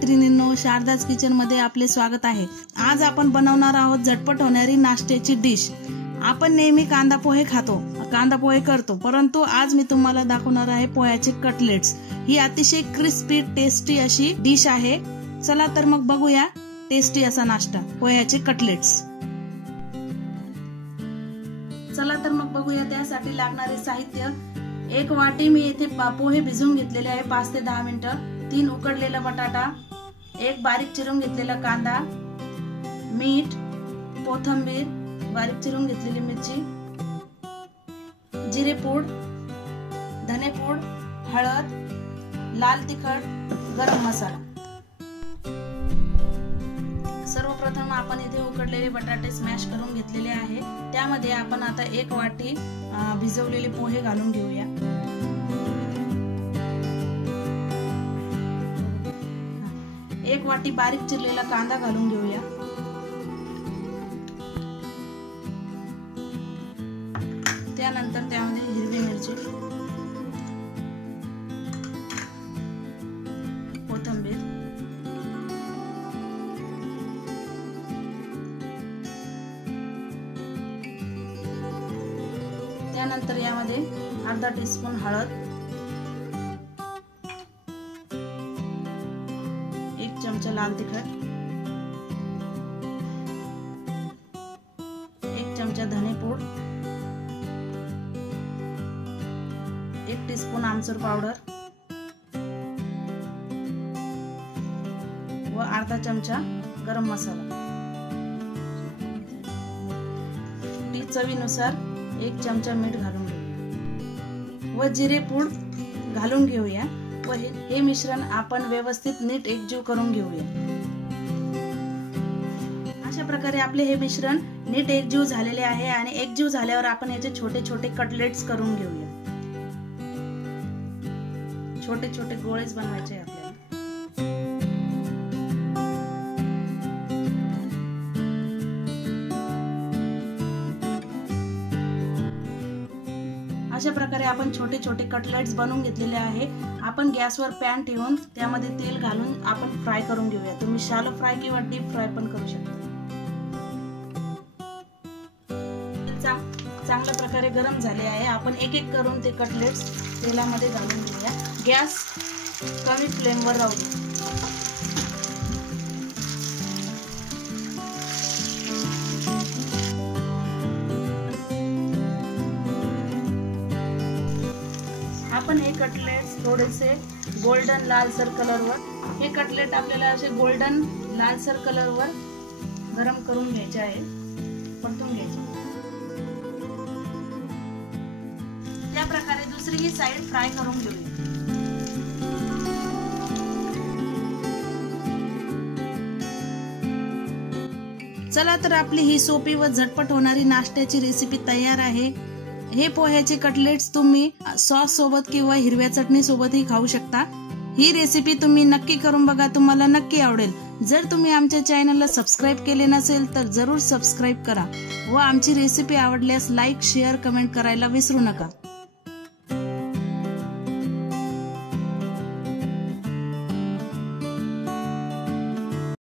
मैत्रिणींनो, शारदाज किचन मध्ये आपले स्वागत आहे। आज आपण बनवणार आहोत झटपट होणारी नाश्त्याची डिश। आपण नेहमी कांदा पोहे खातो, कांदा पोहे करतो, परंतु आज मी तुम्हाला दाखवणार आहे पोह्याचे कटलेट्स। ही अतिशय क्रिस्पी टेस्टी अशी डिश आहे। चला तर मग बघूया टेस्टी असा नाश्ता, पोह्याचे कटलेट्स। चला तर मग बघूया त्यासाठी लागणारे साहित्य। एक वाटी मी येथे पोहे भिजवून घेतलेले आहे 5 ते 10 मिनिटं। 3 उकडलेला बटाटा, एक बारीक चिरून घेतलेला कांदा, मीठ, कोथिंबीर, बारीक चिरून घेतलेली मिरची, जिरे पूड, धने पूड, हळद, लाल तिखट, गरम मसाला। सर्वप्रथम आपण इथे उकडलेले बटाटे स्मॅश करून घेतलेले आहे। त्यामध्ये आपण आता 1 वाटी भिजवलेले पोहे घालून घेऊया। एक वाटी बारीक चिरलेला कांदा घालून घेऊया। त्यानंतर त्यामध्ये हिरवी मिरची, कोथिंबीर, त्यानंतर यामध्ये अर्धा टीस्पून हळद, 1 चमचा लाल तिखट, 1 चमचा धने पूड, 1 टीस्पून आमचूर पावडर व अर्धा चमचा गरम मसाला। चवीनुसार 1 चमचा मीठ घालून घेऊया व जिरे पूड घालून घेऊया व हे मिश्रण आपण व्यवस्थित नीट एकजीव करून घेऊया। अशा प्रकारे आपले हे मिश्रण नीट एकजीव झालेले आहे आणि एकजीव झाल्यावर आपण याचे छोटे छोटे कटलेट्स करून घेऊया। छोटे छोटे गोळेच बनवायचे आपल्याला। अशा प्रकारे आपण छोटे छोटे कटलेट्स बनवून घेतलेले आहे। आपण गॅसवर पॅन ठेवून त्यामध्ये तेल घालून आपण फ्राय करून घेऊया। तुम्ही शॅलो फ्राय किंवा डीप फ्राय पण करू शकता। चांगल्या प्रकारे गरम झाले आहे। आपण एक एक करून ते कटलेट्स तेलामध्ये घालून घेऊया। गॅस कमी फ्लेमवर राहू दे। आपण हे कटलेट्स थोडेसे गोल्डन लालसर कलरवर, हे कटलेट आपल्याला असे गोल्डन लालसर कलरवर गरम करून घ्यायचे आहे, परतून घ्यायचे। त्या प्रकारे दुसरीही साइड फ्राय करून घेऊया। चला तर आपली ही सोपी व झटपट होणारी नाश्त्याची रेसिपी तयार आहे। हे पोह्याचे कटलेट्स तुम्ही सॉस सोबत किंवा हिरव्या चटणी सोबतही खाऊ शकता। ही रेसिपी तुम्ही नक्की करून बघा, तुम्हाला नक्की आवडेल। जर तुम्ही आमच्या चॅनलला सबस्क्राईब केले नसेल तर जरूर सबस्क्राईब करा व आमची रेसिपी आवडल्यास लाईक, शेअर, कमेंट करायला विसरू नका।